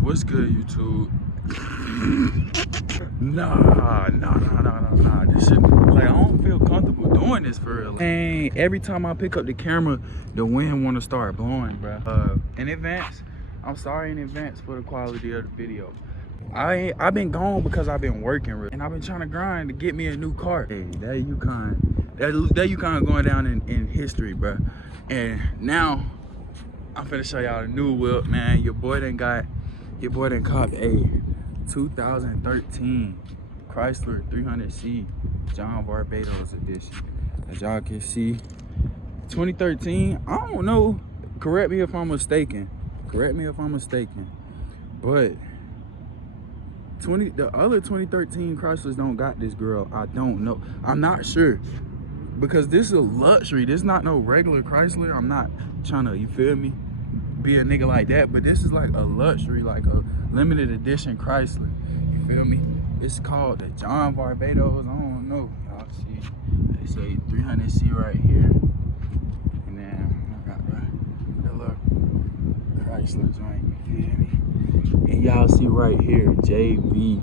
What's good, YouTube? Nah. This shit, like, I don't feel comfortable doing this for real. And every time I pick up the camera, the wind want to start blowing, bro. In advance, I'm sorry in advance for the quality of the video. I've been gone because I've been working, really, and I've been trying to grind to get me a new car. Hey, that Yukon going down in history, bro. And now I'm finna show y'all the new whip, man. Your boy done copped a 2013 Chrysler 300c John Varvatos Edition. As y'all can see, 2013. I don't know. Correct me if I'm mistaken. But the other 2013 Chryslers don't got this girl. I don't know. I'm not sure. Because this is a luxury. This is not no regular Chrysler. I'm not trying to, you feel me, be a nigga like that. But this is like a luxury, like a limited edition Chrysler. You feel me? It's called the John Varvatos. I don't know. Y'all see, they say 300c right here. And then I got the little Chrysler joint. You feel me? And y'all see right here, JV.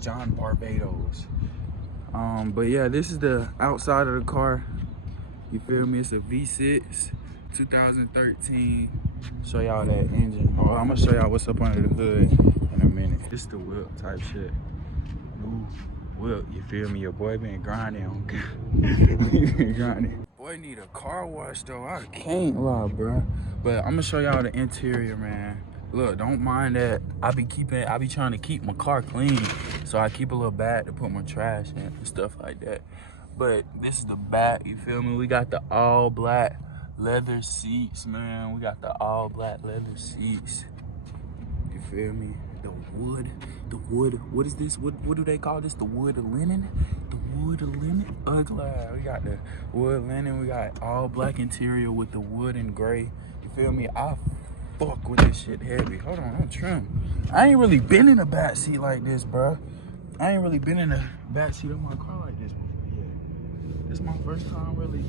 John Varvatos. But yeah, this is the outside of the car. You feel me? It's a V6 2013. Show y'all that engine. Oh, I'm gonna show y'all what's up under the hood in a minute. This is the whip type shit. New whip, you feel me? Your boy been grinding on he been grinding. Boy need a car wash though. I can't lie, bro. But I'm gonna show y'all the interior, man. Look, don't mind that. I be trying to keep my car clean. So I keep a little bag to put my trash in and stuff like that. But this is the back, you feel me? We got the all black leather seats, man. We got the all black leather seats. You feel me? The wood, what is this? What do they call this? The wood linen? The wood linen? Ugly. We got the wood linen. We got all black interior with the wood and gray. You feel me? I fuck with this shit heavy. Hold on, I'm trim. I ain't really been in a back seat like this, bro. I ain't really been in a back seat of my car like this before yet. This is my first time really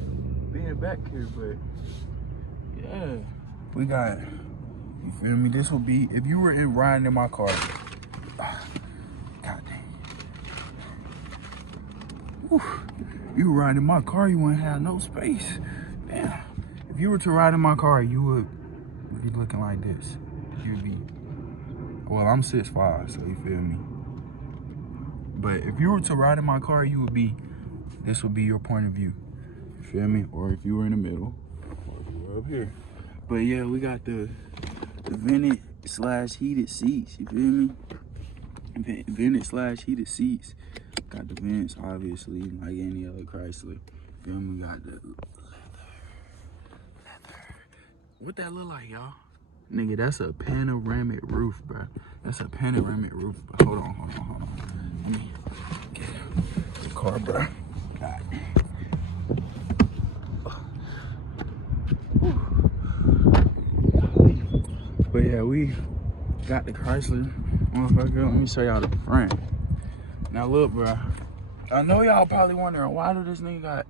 being back here, but yeah. We got, you feel me? This will be, if you were riding in my car, god dang. Whew. You were riding in my car, you wouldn't have no space. Damn. If you were to ride in my car, you would be looking like this. You'd be, well, I'm 6'5", so you feel me? But if you were to ride in my car, you would be, this would be your point of view. You feel me? Or if you were in the middle, or if you were up here. But yeah, we got the vented / heated seats, you feel me? Vented / heated seats. Got the vents, obviously, like any other Chrysler. Then we got the leather. What that look like, y'all? Nigga, that's a panoramic roof, bro. That's a panoramic roof. But hold on. Let me get the car, bro. God. But yeah, we got the Chrysler, motherfucker. Let me show y'all the front. Now look, bro. I know y'all probably wondering why this nigga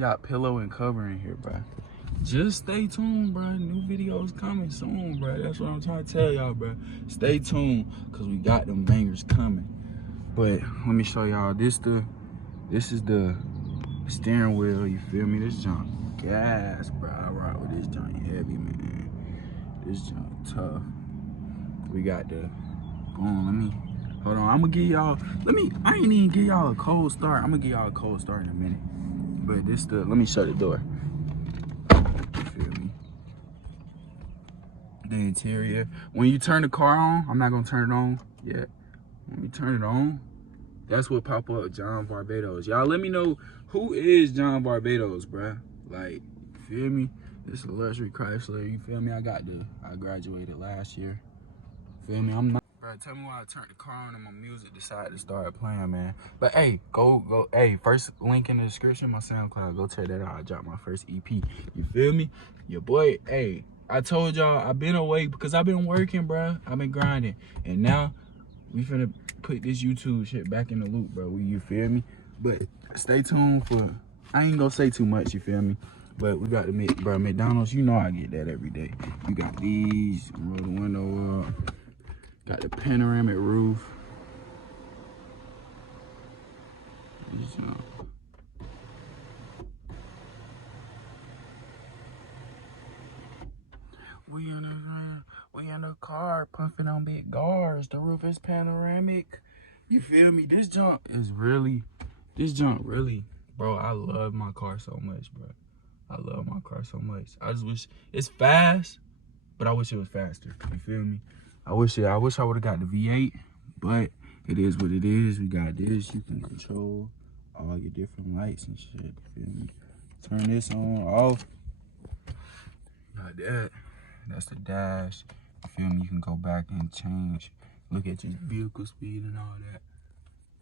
got pillow and cover in here, bro. Just stay tuned, bro. New videos coming soon, bro. That's what I'm trying to tell y'all, bro. Stay tuned, cause we got them bangers coming. But let me show y'all. This is the steering wheel. You feel me? This junk gas, bro. I rock with this junk heavy, man. This junk tough. We got the boom. Let me hold on. I'm gonna give y'all. I ain't even give y'all a cold start. I'm gonna give y'all a cold start in a minute. But let me shut the door. The interior. When you turn the car on, I'm not gonna turn it on yet. When you turn it on, that's what pop up, John Varvatos. Y'all let me know who is John Varvatos, bruh. Like, you feel me? This is a luxury Chrysler, you feel me? I graduated last year. Feel me? I'm not, bro, tell me why I turned the car on and my music decided to start playing, man. But hey, go, hey, first link in the description, my SoundCloud, go check that out. I dropped my first EP, you feel me? Your boy, hey, I told y'all I've been away because I've been working, bro. I've been grinding. And now we finna put this YouTube shit back in the loop, bro. You feel me? But stay tuned for, I ain't gonna say too much, you feel me? But we got the McDonald's. You know I get that every day. You got these. Roll the window up. Got the panoramic roof. We in the car puffing on big guards. The roof is panoramic. You feel me? This junk really, bro. I love my car so much, bro. I love my car so much. I just wish it's fast, but I wish it was faster. You feel me? I wish I would have got the V8, but it is what it is. We got this. You can control all your different lights and shit. You feel me? Turn this on, off. Got that. That's the dash. You feel me? You can go back and change. Look at your vehicle speed and all that.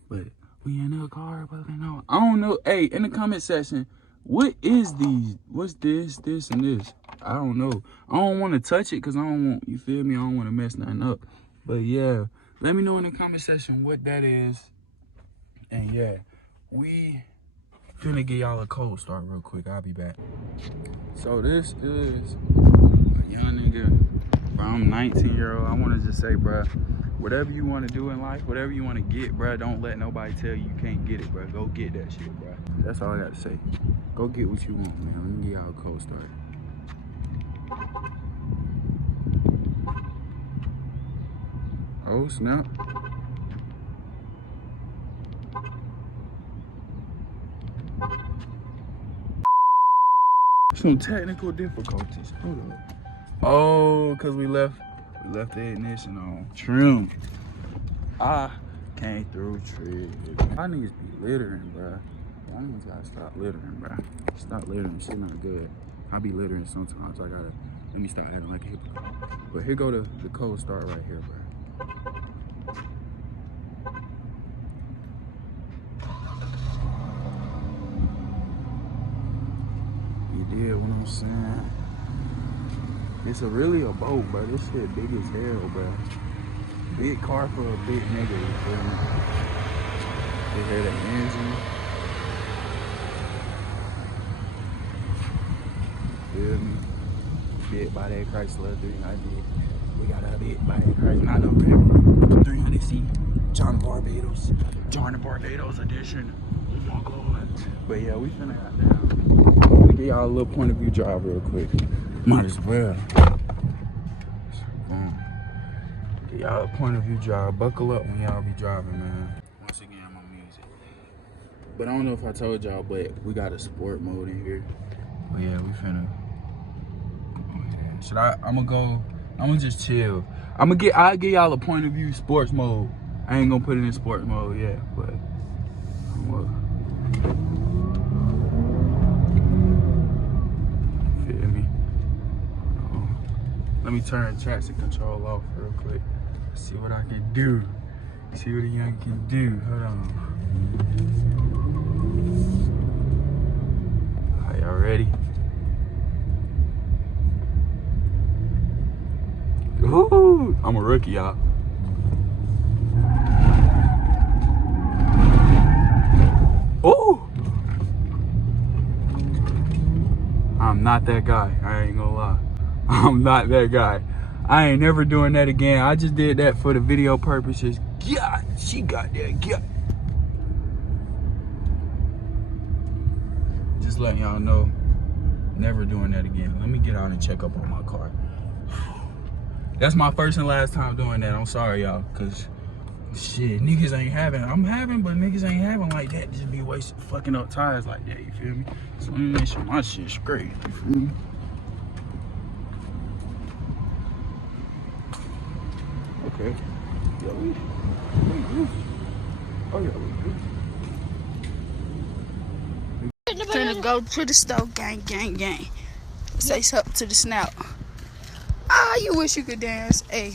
But we in the car, but no. I don't know. Hey, in the comment section, what is these? What's this, and this? I don't know. I don't want to touch it because I don't want, you feel me? I don't want to mess nothing up. But yeah, let me know in the comment section what that is. And yeah, we finna get y'all a cold start real quick. I'll be back. So this is a young nigga. Bro, I'm 19-year-old. I want to just say, bro, whatever you want to do in life, whatever you want to get, bro, don't let nobody tell you can't get it, bro. Go get that shit, bro. That's all I got to say. Go get what you want, man. Let me get y'all a cold start. Oh, snap. Some technical difficulties. Hold up. Oh, because we left the ignition on. Trim. I came through tree. I niggas be littering, bro. Y'all niggas gotta stop littering, bro. Stop littering. Shit not good. I be littering sometimes. Let me stop acting like a hypocrite. But here go the cold start right here, bro. You did what I'm saying. It's really a boat, bro. This shit big as hell, bro. Big car for a big nigga, you feel me? You hear the engine. Feel me? Bit by that Chrysler 300. We got a bit by that Chrysler, not no 300c. John Varvatos Edition. Oh my God. But yeah, we finna out now. Give y'all a little point of view drive real quick. Might as well. Give y'all a point of view drive. Buckle up when y'all be driving, man. Once again, I'm on music. But I don't know if I told y'all, but we got a sport mode in here. But yeah, we finna. I'm gonna just chill. I'll give y'all a point of view sports mode. I ain't gonna put it in sports mode yet, but feel me? Let me turn traction control off real quick. See what I can do. See what a young can do. Hold on. Are y'all ready? Ooh, I'm a rookie, y'all. Ooh! I'm not that guy. I ain't gonna lie. I'm not that guy. I ain't never doing that again. I just did that for the video purposes. God, she got that. God. Just letting y'all know, never doing that again. Let me get out and check up on my car. That's my first and last time doing that. I'm sorry, y'all, cause shit, niggas ain't having. I'm having, but niggas ain't having like that. Just be wasting, fucking up tires like that. You feel me? So let me make sure my shit's straight. You feel me? Okay. Yeah, we good. Oh yeah, we good. Finna go to the store, gang. Say something to the snout. Ah, you wish you could dance. Hey.